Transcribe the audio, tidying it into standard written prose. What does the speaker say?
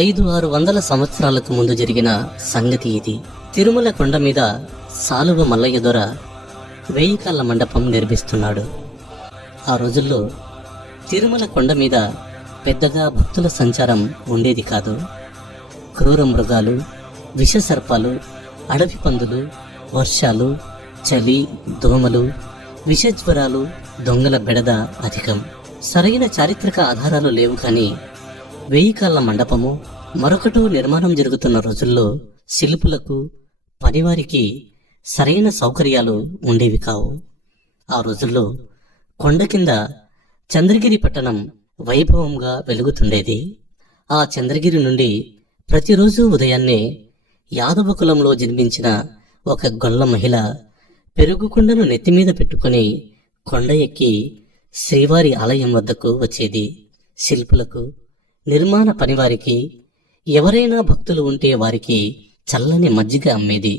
500-600 సంవత్సరాలకు ముందు జరిగిన సంగతి ఇది. తిరుమల కొండ మీద సాలువ మల్లయ్య దొర 1000 కాళ్ళ మండపం నిర్మిస్తున్నాడు. ఆ రోజుల్లో తిరుమల కొండ మీద పెద్దగా భక్తుల సంచారం ఉండేది కాదు. క్రూర మృగాలు, విషసర్పాలు, అడవి పందులు, వర్షాలు, చలి, దోమలు, విషజ్వరాలు, దొంగల బెడద అధికం. సరైన చారిత్రక ఆధారాలు లేవు, కానీ 1000 కాళ్ళ మండపము మరొకటో నిర్మాణం జరుగుతున్న రోజుల్లో శిల్పులకు, పనివారికి సరైన సౌకర్యాలు ఉండేవి కావు. ఆ రోజుల్లో కొండ కింద చంద్రగిరి పట్టణం వైభవంగా వెలుగుతుండేది. ఆ చంద్రగిరి నుండి ప్రతిరోజు ఉదయాన్నే యాదవ కులంలో జన్మించిన ఒక గొల్ల మహిళ పెరుగుకుండను నెత్తిమీద పెట్టుకుని కొండ ఎక్కి శ్రీవారి ఆలయం వద్దకు వచ్చేది. శిల్పులకు, నిర్మాణ పనివారికి, ఎవరైనా భక్తులు ఉంటే వారికి చల్లని మజ్జిగ అమ్మేది.